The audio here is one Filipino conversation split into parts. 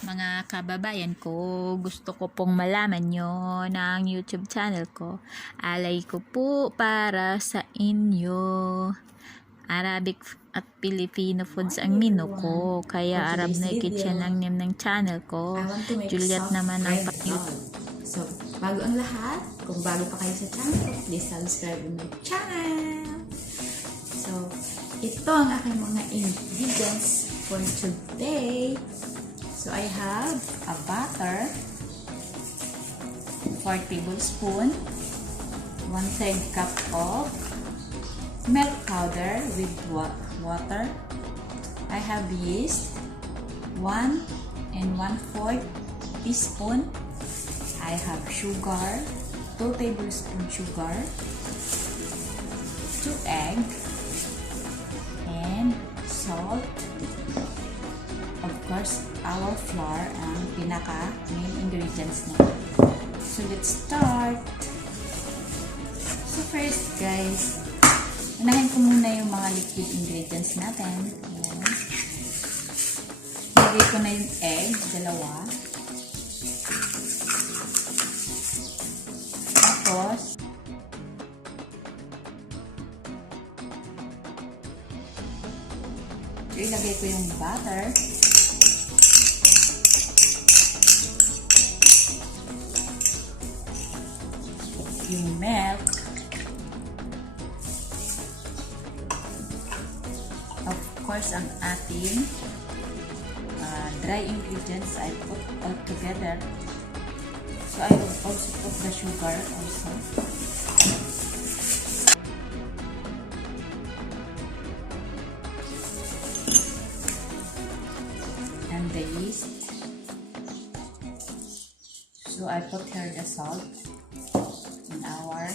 Mga kababayan ko, gusto ko pong malaman nyo ng YouTube channel ko. Alay ko po para sa inyo. Arabic at Filipino foods ang menu ko. Kaya Arabnoy Kitchen ang name ng channel ko. Juliet naman ang YouTube. So, bago ang lahat, kung bago pa kayo sa channel ko, please subscribe my channel. So, ito ang aking mga ingredients for today. So, I have a butter, 4 tablespoons, 1/3 cup of milk powder with water. I have yeast, 1 1/4 teaspoon. I have sugar, 2 tablespoons sugar, 2 eggs, and salt. Of course, our flour ang pinaka main ingredients na. So, let's start. So, first guys, unahin ko muna yung mga liquid ingredients natin. Ayan. Lagay ko na yung egg, 2. Tapos, ilagay ko yung butter. Yung milk. Of course, ang ating dry ingredients I put all together. So, I will also put the sugar also. And the yeast. So, I put here the salt in our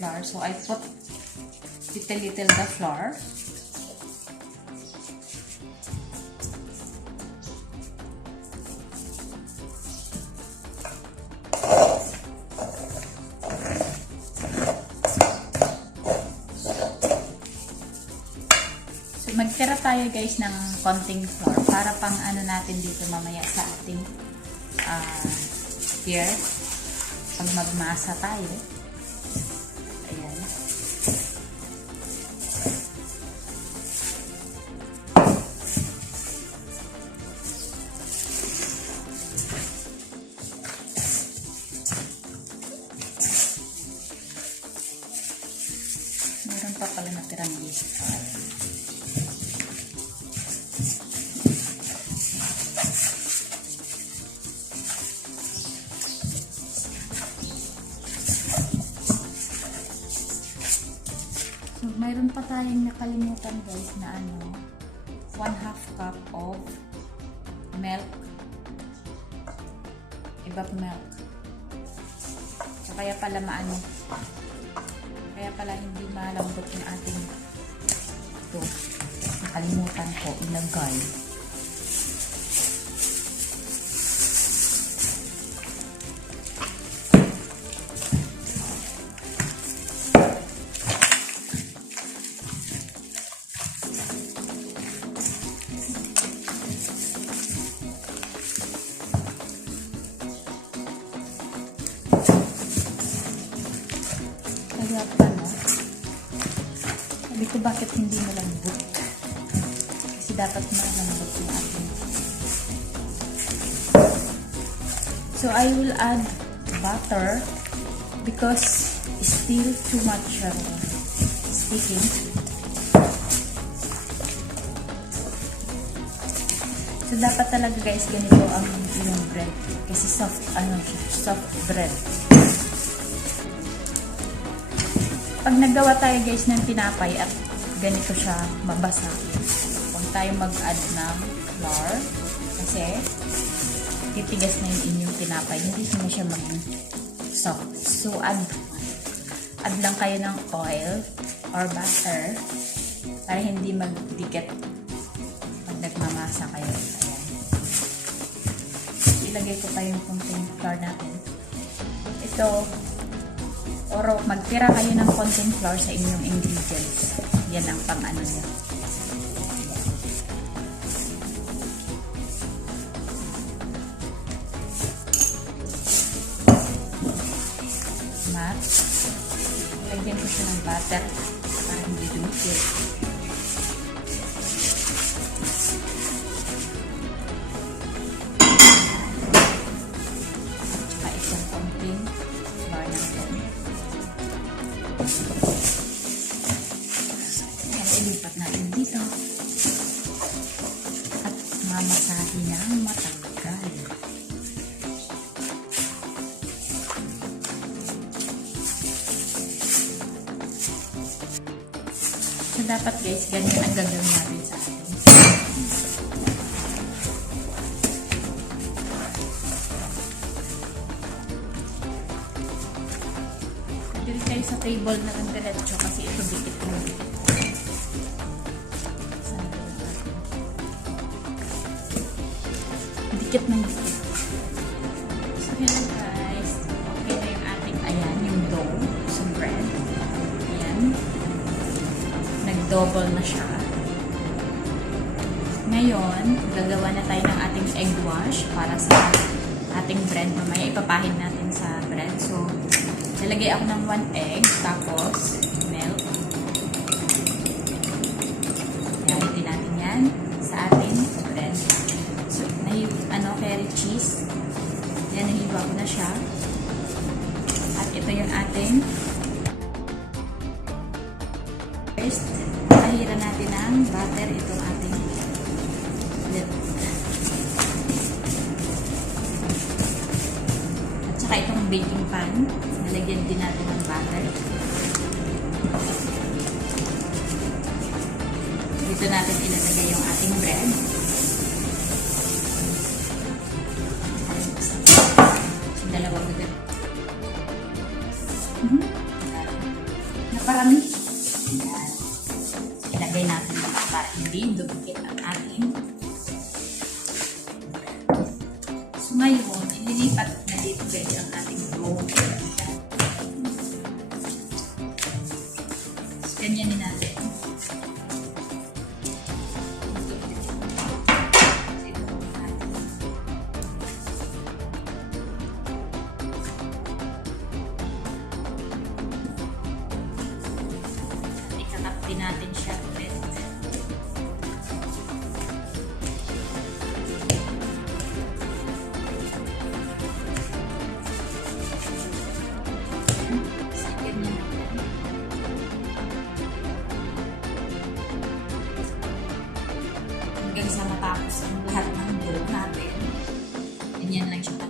flour, so I put little the flour. So magtira tayo guys ng konting flour para pang ano natin dito mamaya sa ating here pag magmasa tayo. Ayan. Meron pa pala natirang yeast. Mayroon pa tayong nakalimutan guys na 1/2 cup of milk, evap milk. So, kaya pala hindi malambot yung ating ito. Nakalimutan ko ilagay. Kaya pala, sabi ko bakit hindi malambot? Kasi dapat malambot yung ating. So, I will add butter because it's still too much sticking. So, dapat talaga guys ganito ang yung bread. Kasi soft bread. Pag naggawa tayo guys ng tinapay at ganito siya mabasa, huwag tayo mag-add ng flour kasi titigas na yung inyong tinapay, hindi na siya maging soft. So add lang kayo ng oil or butter para hindi magdikit pag nagmamasa kayo. Ayan. Ilagay ko pa yung kunting flour natin. Ito Or magtira kayo ng konting flour sa inyong ingredients. Yan ang pang-ano niya. Mat. Lagyan ko siya ng butter para hindi dumikit. Tsaka isang konting flour natin. Yan, ilipat natin dito. At mamasahin ng matanggal. So, dapat guys, ganyan ang gagawin natin sa atin. Dito kayo sa table na ng diretso kasi ito dikit na dikit. Dikit ng dikit. So, yun guys. Okay na yung ating, ayan, yung dough sa bread. Ayan. Nag-double na siya. Ngayon, gagawa na tayo ng ating egg wash para sa ating bread. Mamaya ipapahin natin sa bread. So, lalagay ako ng 1 egg, tapos milk. Gamitin natin yan sa ating bread. So, curry cheese. Yan, nahiwa ko na siya. At ito yung ating first. Pahiran natin ng butter itong ating milk. At saka itong baking pan. Nalagyan din natin ng butter. Dito natin ilalagay yung ating bread. Dalawang gagawin. Naparami. Ayan. Ilagay natin para hindi dumikit ang ating. So ngayon, ililipat na dito guys ang ating dough. So ganyanin natin. Ikakapin natin siya ulit. Hanggang sa matapos ang lahat ng dough natin. Ganyan lang siya.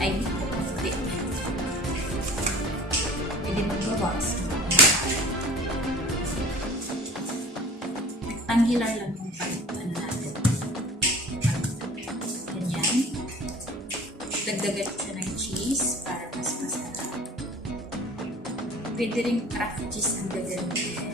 Ay, hindi. Hindi magbawas. Rectangular lang yung pag-ano natin. Ganyan. Dagdagan siya ng cheese para mas masarap. Pwede rin craft cheese ang gagawin.